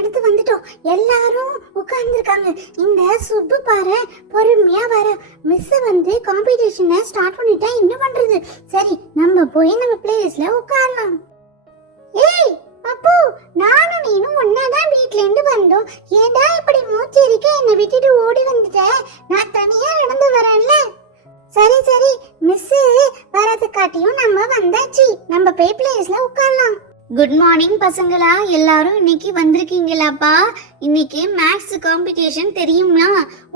நடந்து வந்துட்டோம். எல்லாரும் உட்கார்ந்துருக்காங்க. இந்த சுப்பு பாரு பொறுமையா வர. மிஸ் வந்து காம்படிஷனை ஸ்டார்ட் பண்ணிட்டா என்ன பண்றது? சரி நம்ம போய் நம்ம பிளேஸ்ல உட்காரலாம். ஏய் அப்போ நானும் நீனும் ஒன்னாதான் வீட்ல இருந்து வந்தோம். ஏடா இப்படி மூச்சு இருக்க என்னை விட்டுட்டு ஓடி வந்துட்ட? நான் தனியா நடந்து வரேன்ல. சரி சரி மிஸ் வரது காட்டியும் நம்ம வந்தாச்சு. நம்ம போய் பிளேஸ்ல உட்காரலாம். குட் மார்னிங் பசங்களா, எல்லாரும் இன்னைக்கு வந்திருக்கீங்களாப்பா? இன்னைக்கு மேத்ஸ் காம்படிஷன் தெரியுமா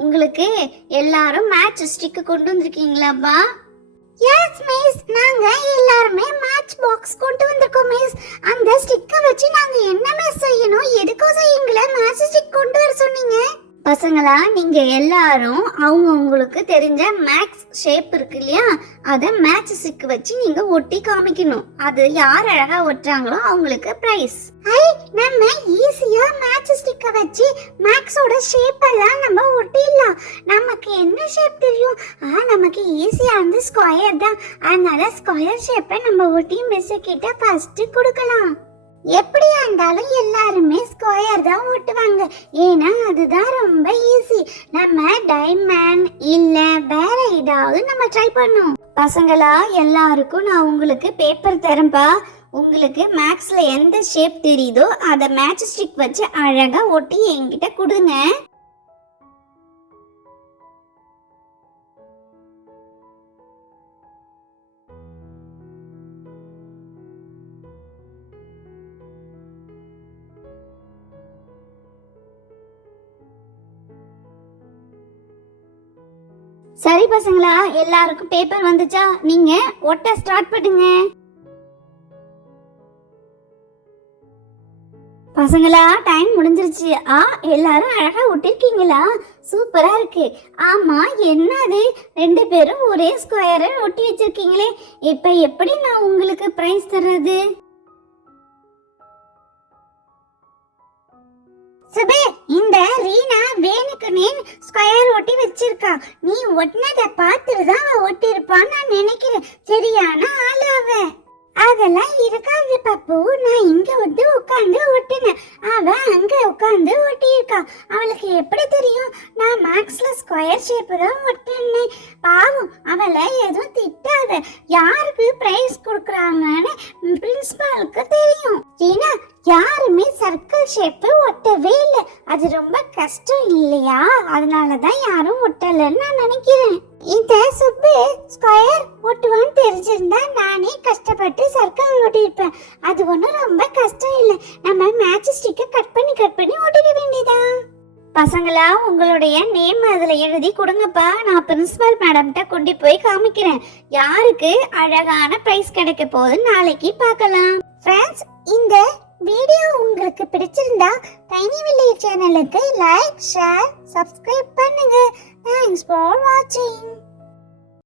உங்களுக்கு? எல்லாரும் மேட்ச் ஸ்டிக் கொண்டு வந்திருக்கீங்களாப்பா? எஸ் மிஸ், நாங்க எல்லாரும் மேட்ச் பாக்ஸ் கொண்டு வந்திருக்கோம் மிஸ். அந்த ஸ்டிக்கை வச்சு நாங்க என்ன மிஸ் செய்யணும்? எதுக்கோ செய்யுங்களே மேட்ச் ஸ்டிக் கொண்டு வர சொன்னீங்க. பசங்களா, நீங்க எல்லாரும் உங்களுக்கு தெரிஞ்ச மேக்ஸ் ஷேப் இருக்கு இல்லையா, அத மேட்ச் ஸ்டிக் வச்சு நீங்க ஒட்டி காமிக்கணும். அது யார் அழகா ஒட்டுறாங்களோ அவங்களுக்கு பிரைஸ். நம்ம ஈஸியா மேட்ச் ஸ்டிக்க வச்சு மேக்ஸோட ஷேப் எல்லாம் நம்ம ஒட்டிடலாம். நமக்கு என்ன ஷேப் தெரியும்? நமக்கு ஈஸியா வந்து ஸ்கொயர் தான். அதனால ஸ்கொயர் ஷேப்பை நம்ம ஒட்டி மிஸ் கிட்ட ஃபர்ஸ்ட் கொடுக்கலாம். எப்படியா இருந்தாலும் எல்லாருமே ஸ்கொயர் தான் ஓட்டுவாங்க. ஏன்னா அதுதான் ரொம்ப ஈஸி. நம்ம டைமண்ட் இல்ல வேற ஏதாவது நம்ம ட்ரை பண்ணும். பசங்களா, எல்லாருக்கும் நான் உங்களுக்கு பேப்பர் தரேன்பா. உங்களுக்கு மேக்ஸ்ல எந்த ஷேப் தெரியுதோ அதை மேட்ச் ஸ்டிக் வச்சு அழகா ஒட்டி என்கிட்ட கொடுங்க. சரி பசங்களா, எல்லாருக்கும் பேப்பர் வந்துச்சா? நீங்க ஒட்ட ஸ்டார்ட் பண்ணுங்க. பசங்களா, டைம் முடிஞ்சிருச்சு. எல்லாரும் அழகா ஒட்டிருக்கீங்களா? சூப்பரா இருக்கு. ஆமா, என்னது 2 பேரும் ஒரே ஸ்கொயரை ஒட்டி வச்சிருக்கீங்களே. இப்ப எப்படி நான் உங்களுக்கு பிரைஸ் தர்றது? சுபே, இந்த ரீனா வேணுக்குனே ஸ்கொயர் ஒட்டி வச்சிருக்கா. நீ ஒட்டினத பார்த்துட்டு தான் அவ ஒட்டி இருப்பான்னு நான் நினைக்கிறேன். சரியான ஆளு அவ. அதெல்லாம் இருக்காது பப்பு. நான் இங்க வந்து உட்காந்து ஒட்டினேன், அவ அங்க உட்காந்து ஒட்டி இருக்கா. அவளுக்கு எப்படி தெரியும் நான் மேக்ஸ்ல ஸ்கொயர் ஷேப் தான் ஒட்டினேன்? பாவம், அவளை எதுவும் திட்டாத. யாருக்கு பிரைஸ் கொடுக்குறாங்கன்னு பிரின்சிபாலுக்கு தெரியும். ஏன்னா யாருமே சர்க்கிள் ஷேப் ஒட்டவே இல்லை. அது ரொம்ப கஷ்டம் இல்லையா? அதனாலதான் யாரும் ஒட்டலன்னு நான் நினைக்கிறேன். இந்த சுப்பு ஸ்கொயர் ஒட்டுவான்னு தெரிஞ்சிருந்தா நானே கஷ்டப்பட்டு சர்க்கிள் ஒட்டியிருப்பேன். அது ஒன்றும் ரொம்ப கஷ்டம் இல்லை. நம்ம மேட்ச் ஸ்டிக்கை கட் பண்ணி ஒட்டிட வேண்டியதா. பசங்களா, உங்களுடைய நேம் அதுல எழுதி கொடுங்கப்பா. நான் பிரின்சிபல் மேடம்கிட்ட கொண்டு போய் காமிக்கிறேன். யாருக்கு அழகான பிரைஸ் கிடைக்க போகுதுன்னு நாளைக்கு பார்க்கலாம். ஃப்ரெண்ட்ஸ், இந்த வீடியோ உங்களுக்கு பிடிச்சிருந்தா டைனி வில்லேஜ் சேனலுக்கு லைக், ஷேர், சப்ஸ்கிரைப் பண்ணுங்க. தேங்க்ஸ் ஃபார் வாட்சிங்.